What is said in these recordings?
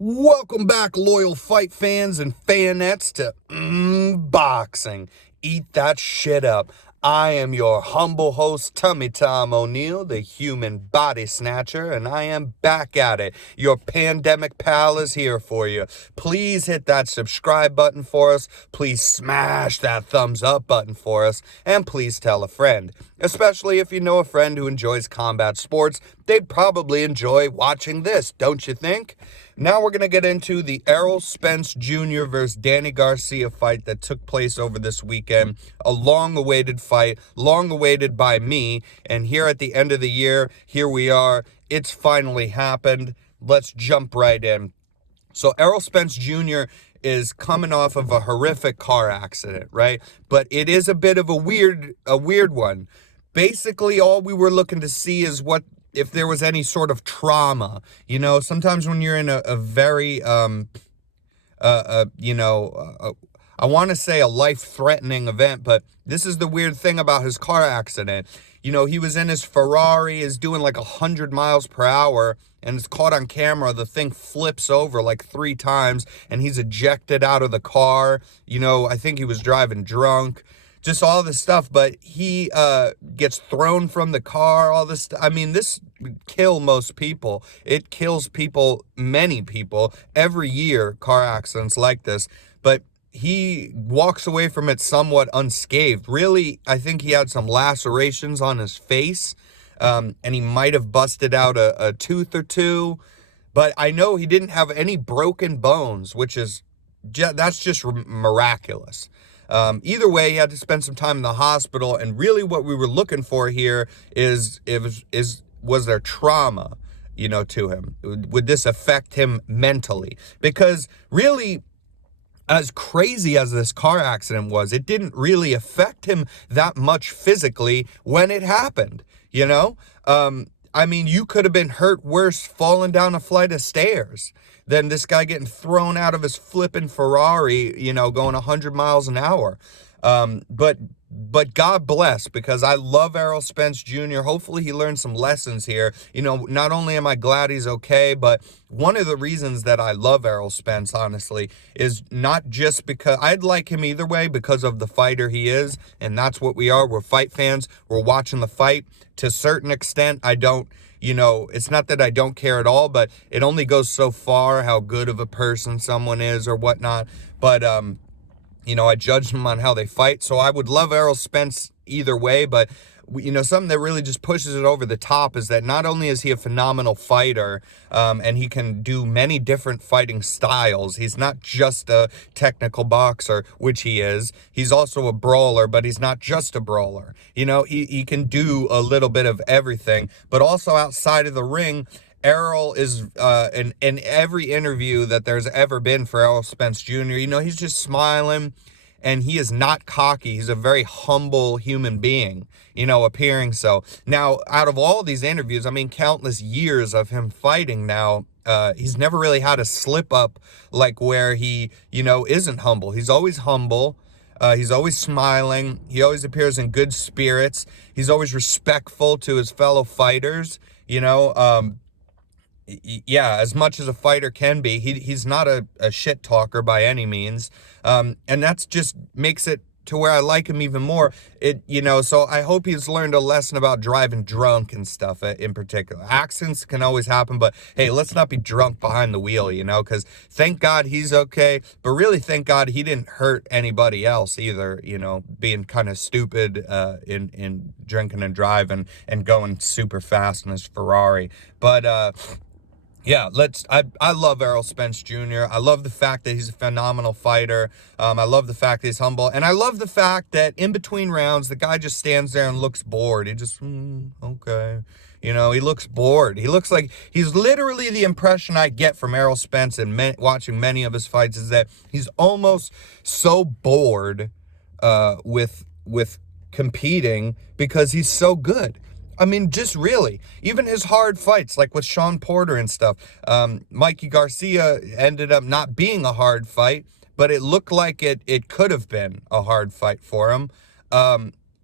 Welcome back, loyal fight fans and fanettes, to Boxing. Eat that shit up. I am your humble host, Tummy Tom O'Neill, the human body snatcher, and I am back at it. Your pandemic pal is here for you. Please hit that subscribe button for us. Please smash that thumbs up button for us. And please tell a friend. Especially if you know a friend who enjoys combat sports, they'd probably enjoy watching this, don't you think? Now we're going to get into the Errol Spence Jr. versus Danny Garcia fight that took place over this weekend. A long-awaited fight, long-awaited by me. And here at the end of the year, here we are. It's finally happened. Let's jump right in. So Errol Spence Jr. is coming off of a horrific car accident, right? But it is a bit of a weird one. Basically, all we were looking to see is if there was any sort of trauma. You know, sometimes when you're in a very, I want to say a life-threatening event, but this is the weird thing about his car accident. You know, he was in his Ferrari, is doing like 100 miles per hour, and it's caught on camera. The thing flips over like 3 times, and he's ejected out of the car. You know, I think he was driving drunk. Just all this stuff, but he gets thrown from the car, all this. I mean, this would kill most people. It kills people, many people, every year, car accidents like this. But he walks away from it somewhat unscathed. Really, I think he had some lacerations on his face, and he might have busted out a tooth or two. But I know he didn't have any broken bones, that's just miraculous. Either way, he had to spend some time in the hospital, and really what we were looking for here was there trauma, to him? Would this affect him mentally? Because really, as crazy as this car accident was, it didn't really affect him that much physically when it happened, I mean, you could have been hurt worse falling down a flight of stairs than this guy getting thrown out of his flipping Ferrari, going 100 miles an hour. But God bless, because I love Errol Spence Jr. Hopefully he learned some lessons here. Not only am I glad he's okay, but one of the reasons that I love Errol Spence, honestly, is not just because I'd like him either way because of the fighter he is, and that's what we are. We're fight fans. We're watching the fight. To a certain extent, I don't, it's not that I don't care at all, but it only goes so far how good of a person someone is or whatnot. But, I judge them on how they fight. So I would love Errol Spence either way, but something that really just pushes it over the top is that not only is he a phenomenal fighter, and he can do many different fighting styles. He's not just a technical boxer, which he is. He's also a brawler, but he's not just a brawler. He can do a little bit of everything, but also outside of the ring, Errol is, in every interview that there's ever been for Errol Spence Jr., he's just smiling, and he is not cocky. He's a very humble human being, appearing so. Now, out of all these interviews, I mean, countless years of him fighting now, he's never really had a slip up like where he, isn't humble. He's always humble. He's always smiling. He always appears in good spirits. He's always respectful to his fellow fighters, yeah, as much as a fighter can be. He's not a shit talker by any means. And that's just makes it to where I like him even more. So I hope he's learned a lesson about driving drunk and stuff in particular. Accidents can always happen, but hey, let's not be drunk behind the wheel, because thank God he's okay, but really thank God he didn't hurt anybody else either, being kind of stupid in drinking and driving and going super fast in his Ferrari. But yeah, I love Errol Spence Jr. I love the fact that he's a phenomenal fighter. I love the fact that he's humble. And I love the fact that in between rounds, the guy just stands there and looks bored. He just, okay. He looks bored. He looks like he's literally the impression I get from Errol Spence and watching many of his fights is that he's almost so bored with competing because he's so good. I mean, just really, even his hard fights, like with Sean Porter and stuff, Mikey Garcia ended up not being a hard fight, but it looked like it could have been a hard fight for him.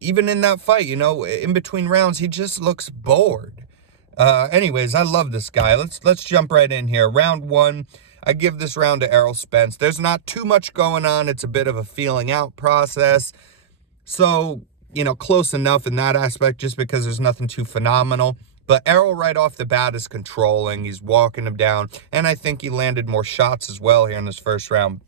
Even in that fight, in between rounds, he just looks bored. Anyways, I love this guy. Let's jump right in here. Round one, I give this round to Errol Spence. There's not too much going on. It's a bit of a feeling out process. So, close enough in that aspect just because there's nothing too phenomenal. But Errol right off the bat is controlling. He's walking him down. And I think he landed more shots as well here in this first round.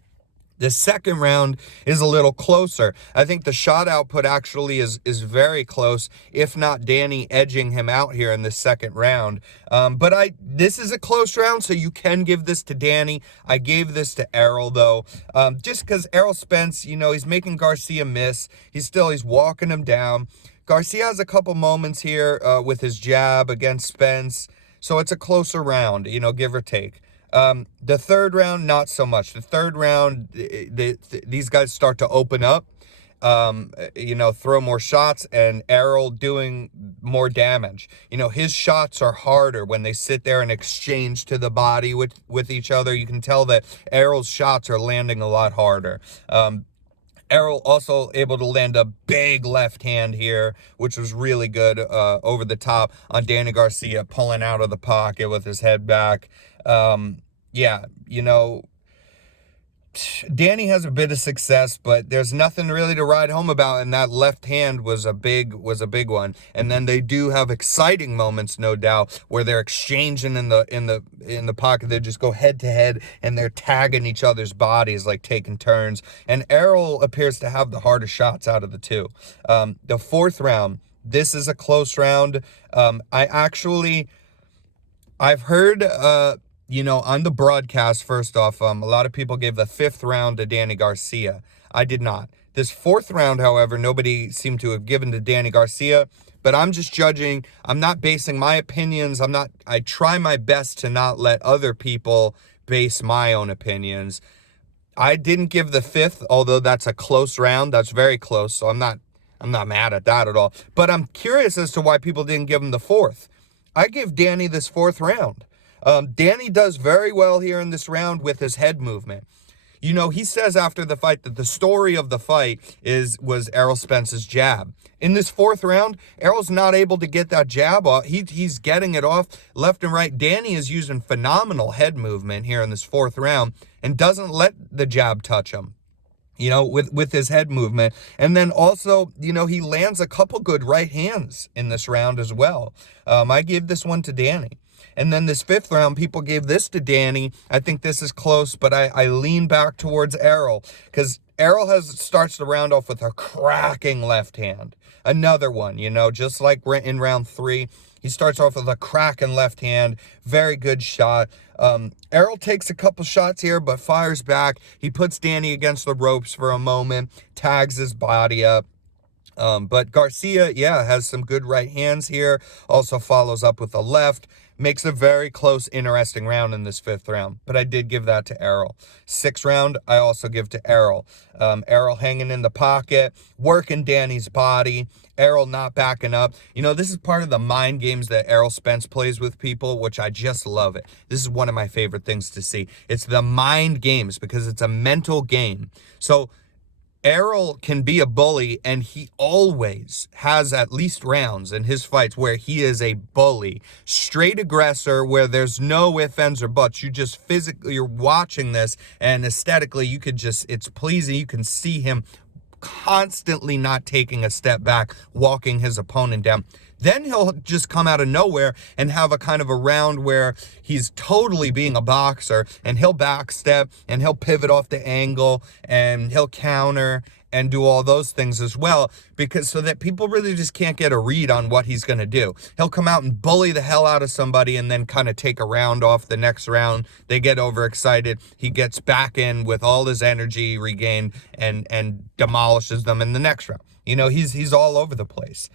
The second round is a little closer. I think the shot output actually is very close, if not Danny edging him out here in the second round. But this is a close round, so you can give this to Danny. I gave this to Errol, though, just because Errol Spence, he's making Garcia miss. He's walking him down. Garcia has a couple moments here with his jab against Spence, so it's a closer round, give or take. The third round, not so much. The third round, these guys start to open up, throw more shots, and Errol doing more damage. His shots are harder when they sit there and exchange to the body with each other. You can tell that Errol's shots are landing a lot harder. Errol also able to land a big left hand here, which was really good over the top on Danny Garcia, pulling out of the pocket with his head back. Danny has a bit of success, but there's nothing really to write home about, and that left hand was a big one. And then they do have exciting moments, no doubt, where they're exchanging in the pocket. They just go head to head and they're tagging each other's bodies, like taking turns. And Errol appears to have the harder shots out of the two. The fourth round, this is a close round. I've heard on the broadcast, first off, a lot of people gave the fifth round to Danny Garcia. I did not. This fourth round, however, nobody seemed to have given to Danny Garcia, but I'm just judging. I'm not basing my opinions. I try my best to not let other people base my own opinions. I didn't give the fifth, although that's a close round. That's very close, so I'm not mad at that at all. But I'm curious as to why people didn't give him the fourth. I give Danny this fourth round. Danny does very well here in this round with his head movement. He says after the fight that the story of the fight was Errol Spence's jab. In this fourth round, Errol's not able to get that jab off. He's getting it off left and right. Danny is using phenomenal head movement here in this fourth round and doesn't let the jab touch him. With his head movement. And then also, he lands a couple good right hands in this round as well. I give this one to Danny. And then this fifth round, people gave this to Danny. I think this is close, but I lean back towards Errol because Errol starts the round off with a cracking left hand. Another one, just like in round three. He starts off with a cracking left hand. Very good shot. Errol takes a couple shots here, but fires back. He puts Danny against the ropes for a moment, tags his body up. But Garcia, has some good right hands here. Also follows up with a left. Makes a very close, interesting round in this fifth round. But I did give that to Errol. Sixth round, I also give to Errol. Errol hanging in the pocket, working Danny's body. Errol not backing up. This is part of the mind games that Errol Spence plays with people, which I just love it. This is one of my favorite things to see. It's the mind games because it's a mental game. So Errol can be a bully, and he always has at least rounds in his fights where he is a bully, straight aggressor, where there's no ifs, ands, or buts. You're watching this, and aesthetically, it's pleasing. You can see him constantly not taking a step back, walking his opponent down. Then he'll just come out of nowhere and have a kind of a round where he's totally being a boxer, and he'll backstep and he'll pivot off the angle and he'll counter and do all those things as well, so that people really just can't get a read on what he's going to do. He'll come out and bully the hell out of somebody and then kind of take a round off the next round. They get overexcited. He gets back in with all his energy regained and demolishes them in the next round. He's all over the place.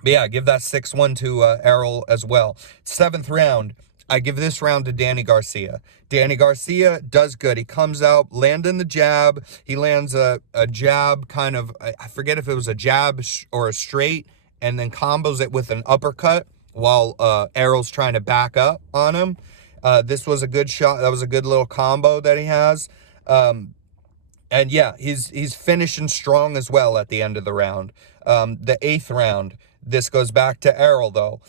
But yeah, I give that 6-1 to Errol as well. Seventh round, I give this round to Danny Garcia. Danny Garcia does good. He comes out, landing the jab. He lands a jab kind of, I forget if it was a jab or a straight, and then combos it with an uppercut while Errol's trying to back up on him. This was a good shot. That was a good little combo that he has. And yeah, he's finishing strong as well at the end of the round. The eighth round, This goes back to Errol, though.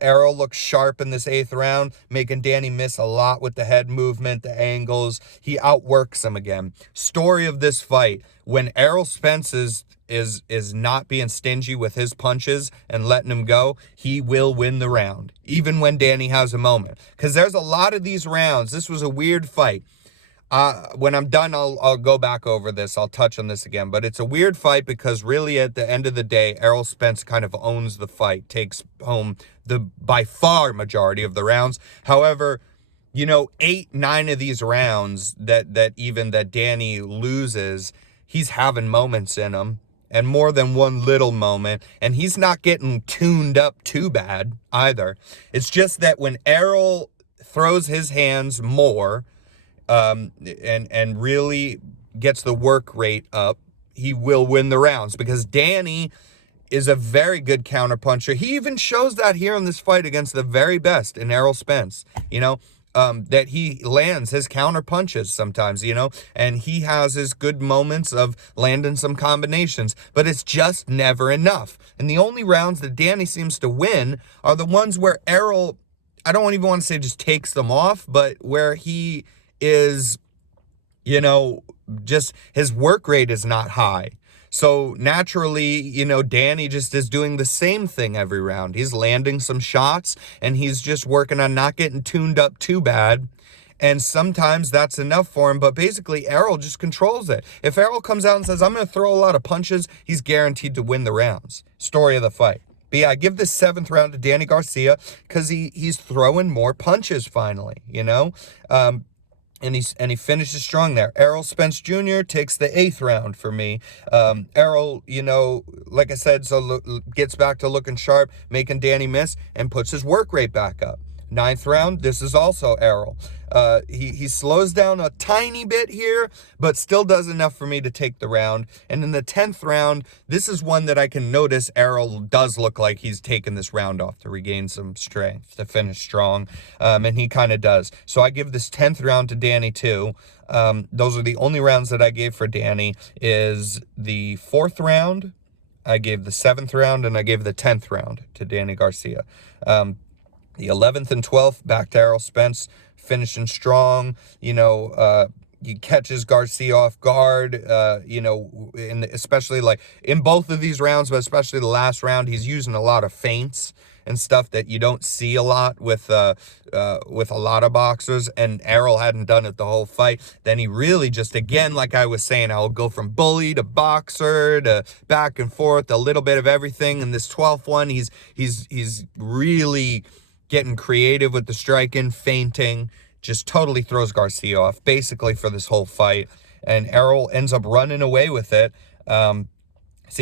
Errol looks sharp in this 8th round, making Danny miss a lot with the head movement, the angles. He outworks him again. Story of this fight, when Errol Spence is not being stingy with his punches and letting him go, he will win the round, even when Danny has a moment. Because there's a lot of these rounds. This was a weird fight. When I'm done, I'll go back over this. I'll touch on this again. But it's a weird fight because really at the end of the day, Errol Spence kind of owns the fight, takes home the by far majority of the rounds. However, 8, 9 of these rounds that Danny loses, he's having moments in them. And more than one little moment. And he's not getting tuned up too bad either. It's just that when Errol throws his hands more, and really gets the work rate up, he will win the rounds because Danny is a very good counterpuncher. He even shows that here in this fight against the very best in Errol Spence, that he lands his counter punches sometimes, and he has his good moments of landing some combinations, but it's just never enough. And the only rounds that Danny seems to win are the ones where Errol, I don't even want to say just takes them off, but where he is, just his work rate is not high. So naturally, Danny just is doing the same thing every round. He's landing some shots and he's just working on not getting tuned up too bad. And sometimes that's enough for him, but basically Errol just controls it. If Errol comes out and says, I'm going to throw a lot of punches, he's guaranteed to win the rounds. Story of the fight. But yeah, I give this 7th round to Danny Garcia because he's throwing more punches finally, and he finishes strong there. Errol Spence Jr. takes the 8th round for me. Errol, like I said, gets back to looking sharp, making Danny miss, and puts his work rate back up. 9th round, this is also Errol. He slows down a tiny bit here, but still does enough for me to take the round. And in the 10th round, this is one that I can notice Errol does look like he's taken this round off to regain some strength, to finish strong, and he kind of does. So I give this 10th round to Danny too. Those are the only rounds that I gave for Danny. Is the 4th round, I gave the 7th round, and I gave the 10th round to Danny Garcia. The 11th and 12th, back to Errol Spence, finishing strong. He catches Garcia off guard, especially like in both of these rounds, but especially the last round, he's using a lot of feints and stuff that you don't see a lot with a lot of boxers, and Errol hadn't done it the whole fight. Then he really just, again, like I was saying, I'll go from bully to boxer to back and forth, a little bit of everything. And this 12th one, he's really getting creative with the striking, feinting, just totally throws Garcia off, basically for this whole fight. And Errol ends up running away with it. I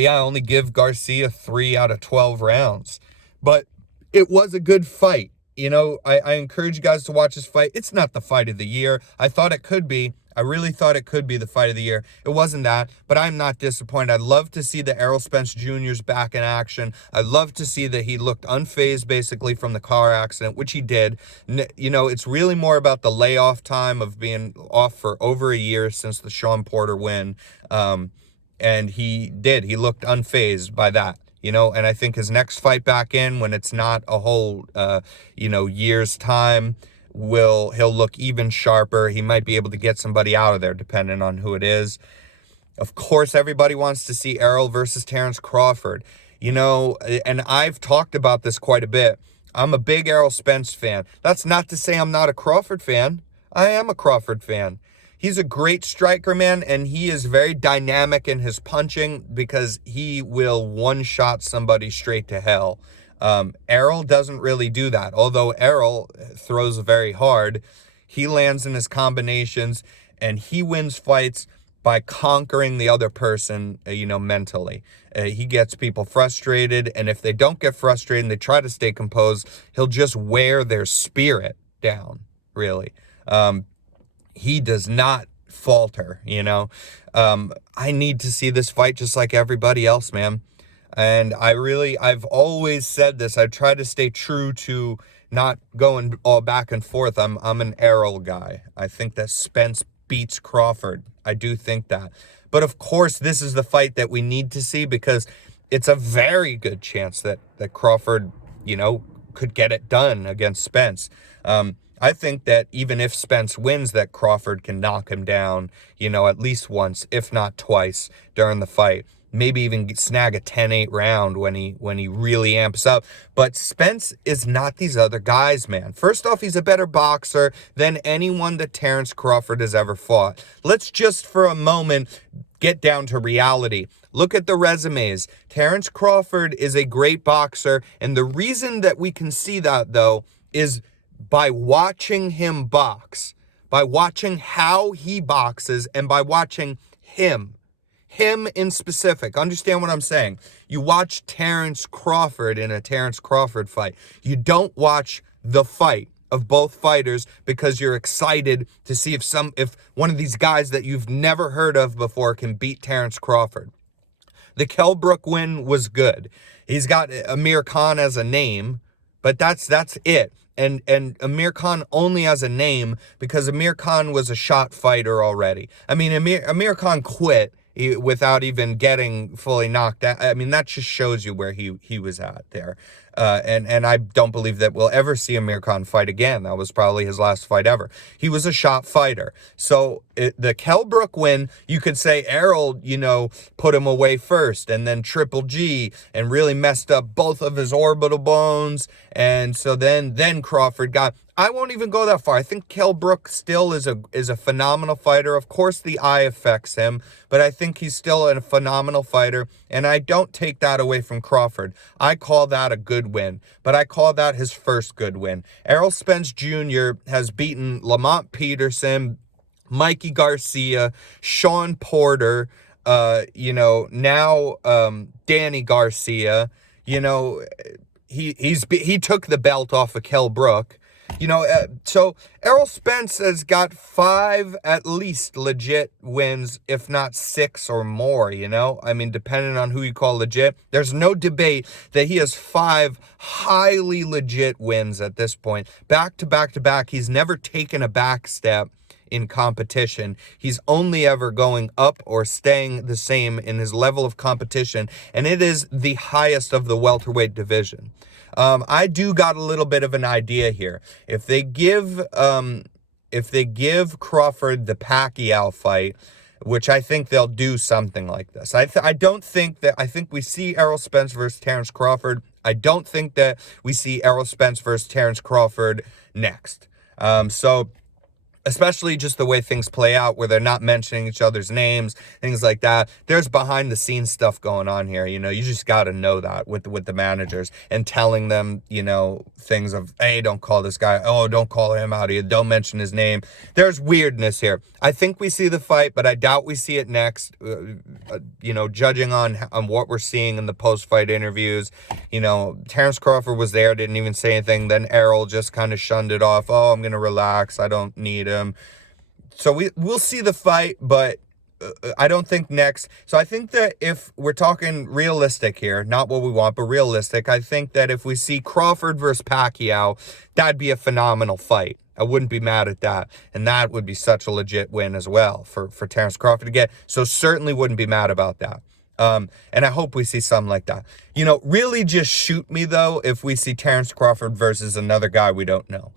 only give Garcia 3 out of 12 rounds. But it was a good fight. I encourage you guys to watch this fight. It's not the fight of the year. I thought it could be. I really thought it could be the fight of the year. It wasn't that, but I'm not disappointed. I'd love to see the Errol Spence Jr.'s back in action. I'd love to see that he looked unfazed basically from the car accident, which he did. It's really more about the layoff time of being off for over a year since the Sean Porter win. And he looked unfazed by that. And I think his next fight back in, when it's not a whole, year's time, he'll look even sharper. He might be able to get somebody out of there, depending on who it is. Of course, everybody wants to see Errol versus Terrence Crawford. And I've talked about this quite a bit. I'm a big Errol Spence fan. That's not to say I'm not a Crawford fan. I am a Crawford fan. He's a great striker, man, and he is very dynamic in his punching because he will one-shot somebody straight to hell. Errol doesn't really do that. Although Errol throws very hard, he lands in his combinations, and he wins fights by conquering the other person, mentally. He gets people frustrated, and if they don't get frustrated and they try to stay composed, he'll just wear their spirit down, really. He does not falter, I need to see this fight just like everybody else, man. And I've always said this. I try to stay true to not going all back and forth. I'm an Errol guy. I think that Spence beats Crawford. I do think that. But of course, this is the fight that we need to see because it's a very good chance that Crawford, could get it done against Spence. I think that even if Spence wins, that Crawford can knock him down, at least once, if not twice during the fight. Maybe even snag a 10-8 round when he really amps up. But Spence is not these other guys, man. First off, he's a better boxer than anyone that Terrence Crawford has ever fought. Let's just for a moment get down to reality. Look at the resumes. Terrence Crawford is a great boxer, and the reason that we can see that, though, is by watching him box, by watching how he boxes, and by watching him in specific. Understand what I'm saying? You watch Terrence Crawford in a Terrence Crawford fight. You don't watch the fight of both fighters because you're excited to see if one of these guys that you've never heard of before can beat Terrence Crawford. The Kell Brook win was good. He's got Amir Khan as a name, but that's it. And Amir Khan only has a name because Amir Khan was a shot fighter already. I mean, Amir Khan quit without even getting fully knocked out. I mean, that just shows you where he was at there. And I don't believe that we'll ever see Amir Khan fight again. That was probably his last fight ever. He was a shot fighter. So the Kell Brook win, you could say Errol, put him away first, and then Triple G, and really messed up both of his orbital bones. And so then Crawford got... I won't even go that far. I think Kell Brook still is a phenomenal fighter. Of course, the eye affects him, but I think he's still a phenomenal fighter, and I don't take that away from Crawford. I call that a good win, but I call that his first good win. Errol Spence Jr. has beaten Lamont Peterson, Mikey Garcia, Sean Porter, now Danny Garcia. He took the belt off of Kell Brook. So Errol Spence has got 5 at least legit wins, if not 6 or more, I mean, depending on who you call legit. There's no debate that he has 5 highly legit wins at this point. Back to back to back. He's never taken a back step in competition. He's only ever going up or staying the same in his level of competition, and it is the highest of the welterweight division. I do got a little bit of an idea here. If they give Crawford the Pacquiao fight, which I think they'll do something like this. I think we see Errol Spence versus Terrence Crawford. I don't think that we see Errol Spence versus Terrence Crawford next. So especially just the way things play out where they're not mentioning each other's names, things like that. There's behind the scenes stuff going on here. You just got to know that with the managers and telling them, things of, hey, don't call this guy. Oh, don't call him out here. Don't mention his name. There's weirdness here. I think we see the fight, but I doubt we see it next. Judging on what we're seeing in the post-fight interviews, Terrence Crawford was there, didn't even say anything. Then Errol just kind of shunned it off. Oh, I'm going to relax. I don't need him. So we'll see the fight, but I don't think next. So I think that if we're talking realistic here, not what we want, but realistic, I think that if we see Crawford versus Pacquiao, that'd be a phenomenal fight. I wouldn't be mad at that. And that would be such a legit win as well for Terrence Crawford to get. So certainly wouldn't be mad about that. And I hope we see something like that. Really just shoot me, though, if we see Terrence Crawford versus another guy we don't know.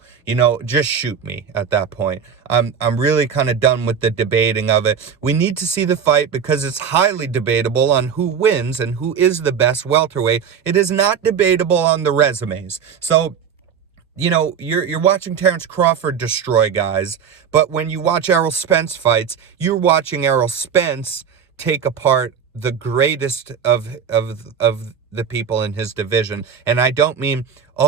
Just shoot me at that point. I'm really kind of done with the debating of it. We need to see the fight because it's highly debatable on who wins and who is the best welterweight. It is not debatable on the resumes. So, you're watching Terrence Crawford destroy guys, but when you watch Errol Spence fights, you're watching Errol Spence take apart the greatest of the people in his division. And I don't mean,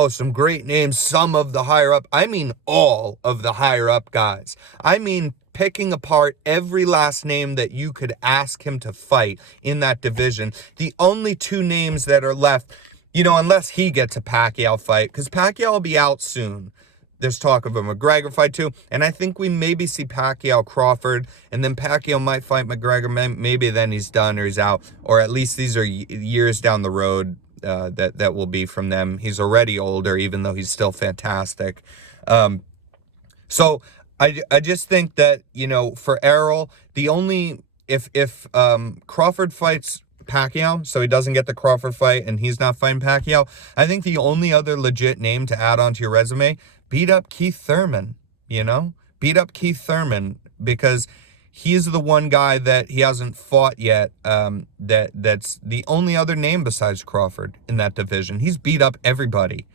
some great names, some of the higher up. I mean all of the higher up guys. I mean picking apart every last name that you could ask him to fight in that division. The only 2 names that are left, unless he gets a Pacquiao fight, because Pacquiao will be out soon. There's talk of a McGregor fight too, and I think we maybe see Pacquiao Crawford, and then Pacquiao might fight McGregor. Maybe then he's done or he's out, or at least these are years down the road that will be from them. He's already older, even though he's still fantastic. So I just think that for Errol, the only if Crawford fights Pacquiao, so he doesn't get the Crawford fight, and he's not fighting Pacquiao. I think the only other legit name to add onto your resume, beat up Keith Thurman, Beat up Keith Thurman, because he's the one guy that he hasn't fought yet, that's the only other name besides Crawford in that division. He's beat up everybody.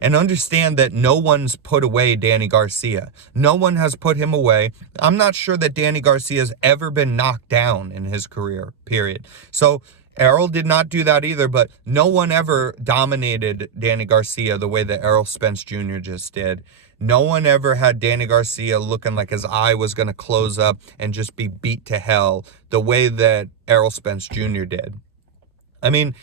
And understand that no one's put away Danny Garcia. No one has put him away. I'm not sure that Danny Garcia has ever been knocked down in his career, period. So Errol did not do that either, but no one ever dominated Danny Garcia the way that Errol Spence Jr. just did. No one ever had Danny Garcia looking like his eye was going to close up and just be beat to hell the way that Errol Spence Jr. did. I mean,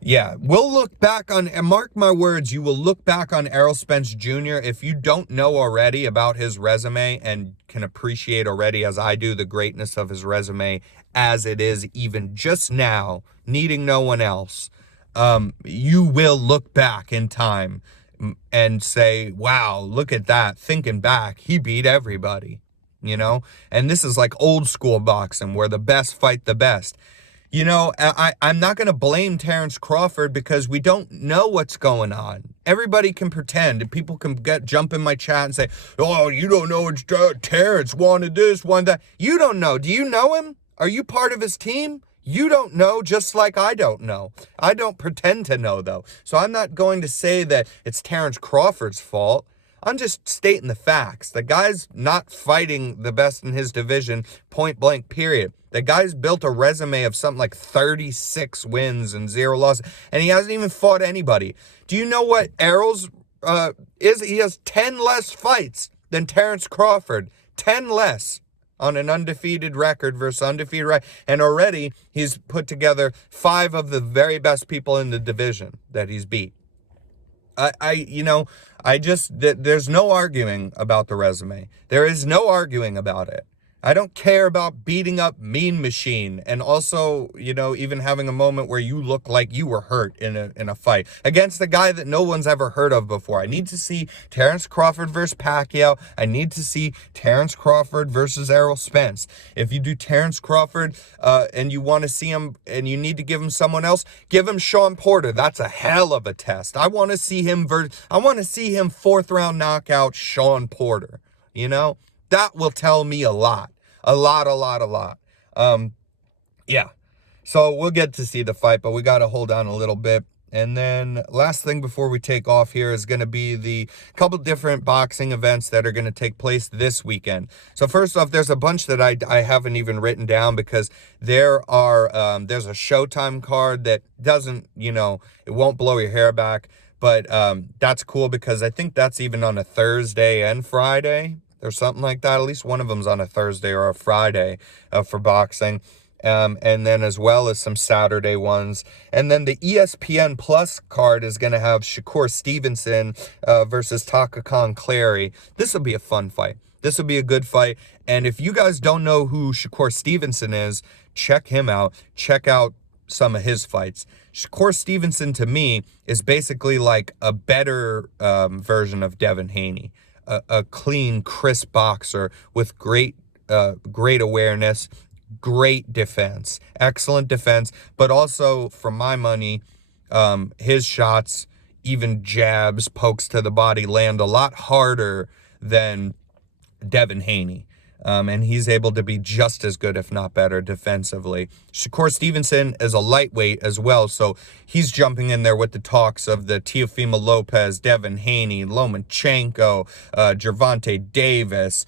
yeah, we'll look back on, and mark my words, you will look back on Errol Spence Jr. if you don't know already about his resume and can appreciate already, as I do, the greatness of his resume as it is even just now, needing no one else. You will look back in time and say, wow, look at that. Thinking back, he beat everybody, And this is like old school boxing where the best fight the best. I'm not going to blame Terrence Crawford because we don't know what's going on. Everybody can pretend. People can jump in my chat and say, oh, you don't know it's Terrence wanted this, wanted that. You don't know. Do you know him? Are you part of his team? You don't know, just like I don't know. I don't pretend to know, though. So I'm not going to say that it's Terrence Crawford's fault. I'm just stating the facts. The guy's not fighting the best in his division, point blank, period. The guy's built a resume of something like 36 wins and 0 losses, and he hasn't even fought anybody. Do you know what Errol's is? He has 10 less fights than Terrence Crawford. 10 less on an undefeated record versus undefeated record. And already he's put together 5 of the very best people in the division that he's beat. There's no arguing about the resume. There is no arguing about it. I don't care about beating up Mean Machine and also, even having a moment where you look like you were hurt in a fight against a guy that no one's ever heard of before. I need to see Terrence Crawford versus Pacquiao. I need to see Terrence Crawford versus Errol Spence. If you do Terrence Crawford and you want to see him and you need to give him someone else, give him Sean Porter. That's a hell of a test. I want to see him 4th round knockout Sean Porter. That will tell me a lot. A lot. Yeah. So we'll get to see the fight, but we got to hold on a little bit. And then last thing before we take off here is going to be the couple different boxing events that are going to take place this weekend. So first off, there's a bunch that I haven't even written down because there's a Showtime card that doesn't, it won't blow your hair back. But that's cool because I think that's even on a Thursday and Friday or something like that. At least one of them's on a Thursday or a Friday for boxing. And then as well as some Saturday ones. And then the ESPN Plus card is going to have Shakur Stevenson versus Taka Khan Clary. This will be a fun fight. This will be a good fight. And if you guys don't know who Shakur Stevenson is, check him out. Check out some of his fights. Shakur Stevenson, to me, is basically like a better version of Devin Haney. A clean, crisp boxer with great awareness, great defense, excellent defense, but also, for my money, his shots, even jabs, pokes to the body, land a lot harder than Devin Haney. And he's able to be just as good, if not better, defensively. Shakur Stevenson is a lightweight as well, so he's jumping in there with the talks of the Teofimo Lopez, Devin Haney, Lomachenko, Gervonta Davis,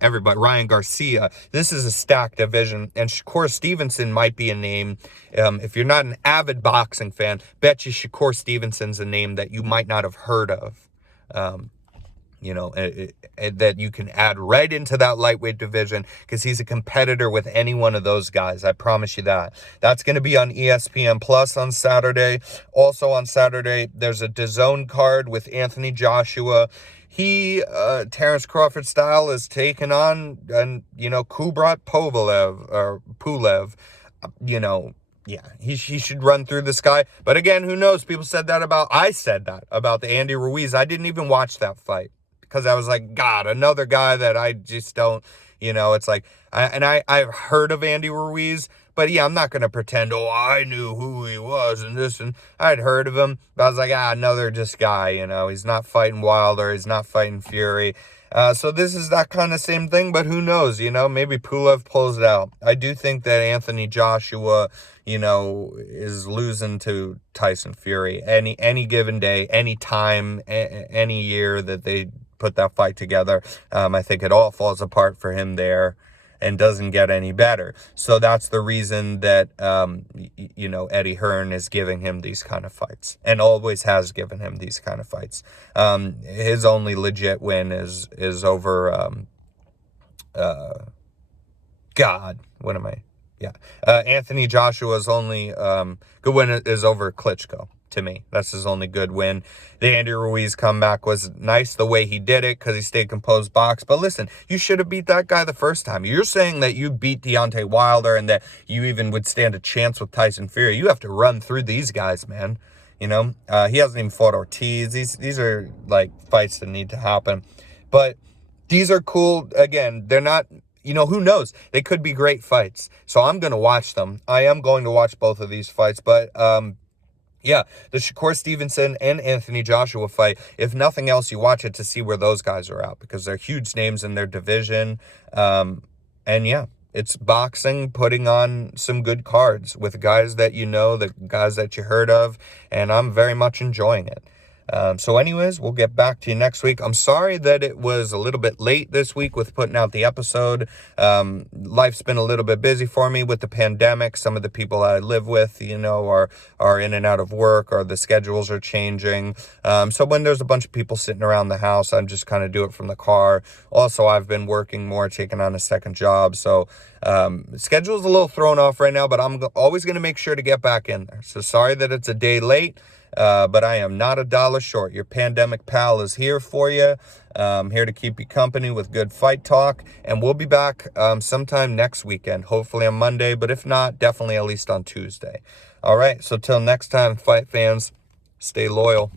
everybody, Ryan Garcia. This is a stacked division, and Shakur Stevenson might be a name, if you're not an avid boxing fan, bet you Shakur Stevenson's a name that you might not have heard of. That you can add right into that lightweight division because he's a competitor with any one of those guys. I promise you that. That's going to be on ESPN Plus on Saturday. Also on Saturday, there's a DAZN card with Anthony Joshua. He, Terrence Crawford style, is taking on, Kubrat Pulev. Yeah, he should run through this guy. But again, who knows? I said that about the Andy Ruiz. I didn't even watch that fight. because I was like, God, another guy that I just don't, it's like, I've heard of Andy Ruiz, but yeah, I'm not going to pretend, oh, I knew who he was and this, and I'd heard of him, but I was like, another just guy, he's not fighting Wilder, he's not fighting Fury. So this is that kind of same thing, but who knows, maybe Pulev pulls it out. I do think that Anthony Joshua, is losing to Tyson Fury any given day, any time, any year that they put that fight together. I think it all falls apart for him there and doesn't get any better. So that's the reason that, Eddie Hearn is giving him these kind of fights and always has given him these kind of fights. His only legit win is over, Anthony Joshua's only good win is over Klitschko. To me, that's his only good win. The Andy Ruiz comeback was nice the way he did it because he stayed composed box. But listen, you should have beat that guy the first time. You're saying that you beat Deontay Wilder and that you even would stand a chance with Tyson Fury. You have to run through these guys, man. He hasn't even fought Ortiz. These are like fights that need to happen. But these are cool. Again, they're not... who knows? They could be great fights. So I'm going to watch them. I am going to watch both of these fights. But, yeah, the Shakur Stevenson and Anthony Joshua fight, if nothing else, you watch it to see where those guys are at because they're huge names in their division. And, yeah, it's boxing putting on some good cards with guys that the guys that you heard of, and I'm very much enjoying it. So anyways, we'll get back to you next week. I'm sorry that it was a little bit late this week with putting out the episode. Life's been a little bit busy for me with the pandemic. Some of the people I live with, are in and out of work, or the schedules are changing. So when there's a bunch of people sitting around the house, I'm just kind of do it from the car. Also, I've been working more, taking on a second job. So schedule's a little thrown off right now, but I'm always going to make sure to get back in there. So sorry that it's a day late. But I am not a dollar short. Your pandemic pal is here for you. Here to keep you company with good fight talk. And we'll be back sometime next weekend. Hopefully on Monday. But if not, definitely at least on Tuesday. All right. So till next time, fight fans, stay loyal.